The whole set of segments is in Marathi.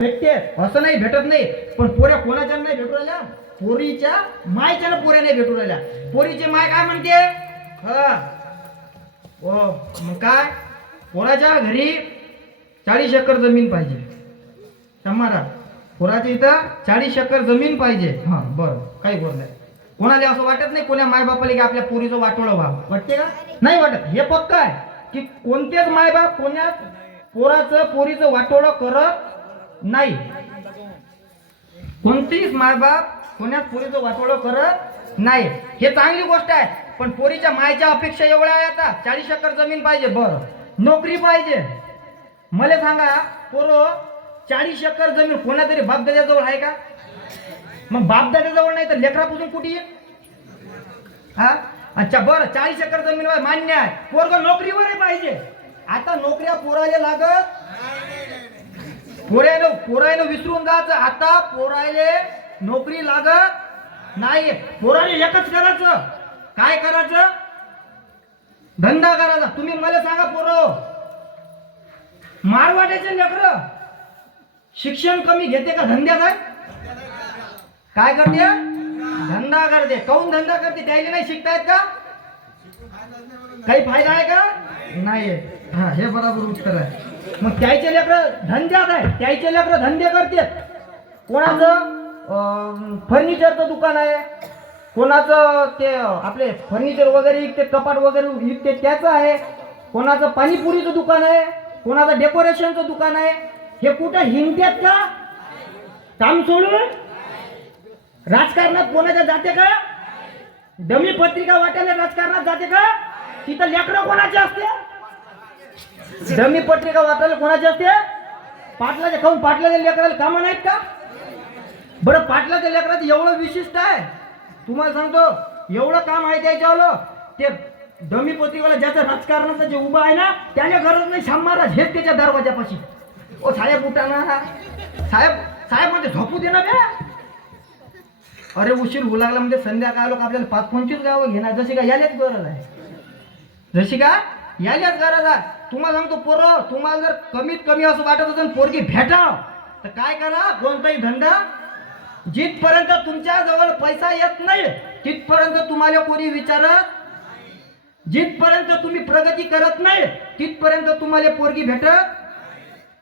भेटते. असं नाही भेटत नाही. पण पोऱ्या कोणाच्या नाही भेटू राहिल्या? पोरीच्या मायच्या पोऱ्या नाही भेटू राहिल्या. पोरीची माय काय म्हणते? हा. मग काय? पोराच्या घरी चाळीस एकर जमीन पाहिजे. समारा पोराच्या इथं चाळीस एकर जमीन पाहिजे. हा बरं. काही बोल नाही. कोणाला असं वाटत नाही कोण्या मायबापाला की आपल्या पोरीचं वाटोळं व्हा वाटते का? नाही वाटत. हे पक्क आहे की कोणतेच मायबाप कोण्या पोराचं पोरीचं वाटोळं करत नाही. कोणतीच मायबाप कोण्यात पोरीचं वाटोळं करत नाही. हे चांगली गोष्ट आहे पण पोरीच्या मायच्या अपेक्षा एवढ्या आहे आता. चाळीस एकर जमीन पाहिजे बरं. नोकरी पाहिजे. मला सांगा पोरो चाळीस एकर जमीन कोणातरी बापदाद्याजवळ आहे का? मग बापदाद्याजवळ नाही तर लेकरापासून कुठे येईल? हा? अच्छा बरं चाळीस एकर जमीन मान्य आहे. पोरग नोकरीवर पाहिजे. आता नोकऱ्या पोरायला लागत पोरायनं पोरायनं विसरून जायचं. आता पोरायले नोकरी लागत नाही पोराने एकच करायचं. काय करायचं? धंदा करायचा. तुम्ही मला सांगा पोर. मारवाड्याचे लेकर. शिक्षण कमी घेते का धंद्यात काय काय करते? धंदा करते. काऊन धंदा करते? त्याला नाही शिकतायत का? काही फायदा आहे का? नाही हा हे बरोबर उत्तर आहे. मग त्याचे लेकर धंद्यात आहे. त्याचे लेकर धंदे करते कोणाचं फर्निचरचं दुकान आहे. कोणाचं ते आपले फर्निचर वगैरे विकते कपाट वगैरे विकते त्याचं आहे. कोणाचं पाणीपुरीचं दुकान आहे. कोणाचं डेकोरेशनचं दुकान आहे. हे कुठं हिंडतात का? काम सोडून? राजकारणात कोणाच्या जाते का? डमी पत्रिका वाटायला राजकारणात जाते का? तिथं लेकरं कोणाचे असते? डमी पत्रिका वाचायला कोणाची असते? पाटलाचे खाऊन पाटलाच्या लेकराला कामं नाहीत का? बरं पाटलाच्या लेकराचं एवढं विशिष्ट आहे. तुम्हाला सांगतो एवढं काम आहे त्याच्यावर ते डमी पत्रिकाला ज्याचं राजकारणाचं जे उभं आहे ना त्याने गरज नाही. श्याम महाराज हेच त्याच्या दरवाजापाशी ओ साहेब उठा ना. साहेब साहेब म्हणजे झोपू दे ना बे. अरे उशीर होऊ लागला म्हणजे संध्याकाळ लोक आपल्याला पाच पंचवीस गावं घेणार. जशी का यायलाच गरज आहे. जशी का याल्याच गरज आहे. तुम्हाला सांगतो पोरं तुम्हाला जर कमीत कमी असं वाटत असेल पोरगी भेटा तर काय करा कोणताही धंदा. जिथपर्यंत तुमच्या जवळ पैसा येत नाही तिथपर्यंत तुम्हाला कोणी विचारत जिथपर्यंत तुम्ही प्रगती करत नाही तिथपर्यंत तुम्हाला पोरगी भेटत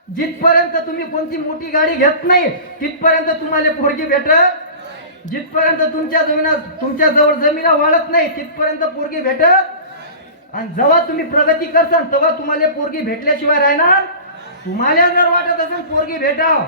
जिथपर्यंत तुम्ही कोणती मोठी गाडी घेत नाही तिथपर्यंत तुम्हाला पोरगी भेटत जिथपर्यंत तुमच्या जमिना तुमच्या जवळ जमिना वाढत नाही तिथपर्यंत पोरगी भेटत आणि जेव्हा तुम्ही प्रगती करसाल तेव्हा तुम्हाला पोरगी भेटल्याशिवाय राहणार? तुम्हाला जर वाटत असेल पोरगी भेटाव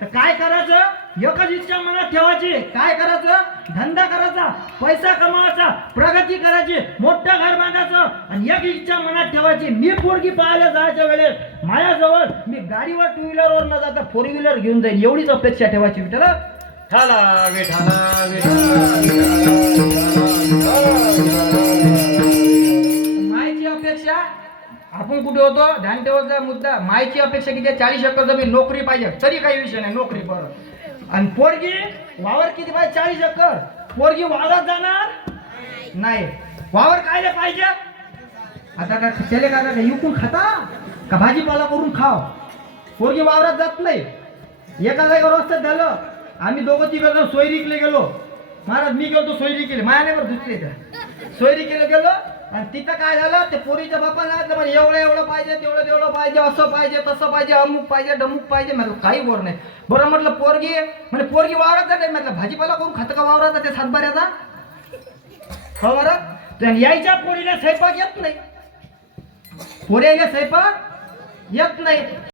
तर काय करायचं? एकच इच्छा मनात ठेवायची. काय करायचं? धंदा करायचा पैसा कमवायचा प्रगती करायची मोठं घर बांधायचं. आणि एक इच्छा मनात ठेवायची मी पोरगी पाहायला जायच्या वेळेस माझ्याजवळ मी गाडीवर टू व्हीलरवर न जाता फोर व्हीलर घेऊन जाईल एवढीच अपेक्षा ठेवायची विठ्ठल ठाला विठाला विठाला आपण कुठे होतो? ध्यान ठेवायचा मुद्दा. मायची अपेक्षा किती आहे? चाळीस एकर जमीन नोकरी पाहिजे. तरी काही विषय नाही नोकरी बरं आणि पोरगी वावर किती पाहिजे? चाळीस एकर. पोरगी वावरात जाणार नाही. वावर कायले पाहिजे? आता का त्याले का का विकून खाता? का भाजीपाला करून खाव? पोरगी वावरात जात नाही. एका जागेवर रस्त्यात झालं. आम्ही दोघं तिकडे जण सोयरीकले गेलो. महाराज मी गेलो सोयरी केली मायाने बरं दुसरी सोयरी केलं गेलो. आणि तिथं काय झालं? ते पोरीच्या बापाला सांगितलं म्हणजे एवढं एवढं पाहिजे तेवढं तेवढं पाहिजे असं पाहिजे तसं पाहिजे अमुक पाहिजे डमुक पाहिजे. म्हटलं काही बोर नाही. बरं म्हटलं पोरगी म्हणजे पोरगी वावरात नाही म्हटलं भाजीपाला करून खातं का वावरात ते सातबाऱ्याचा? हो बरं. तर यायच्या पोरीला स्वयंपाक येत नाही. पोऱ्याला स्वयंपाक येत नाही.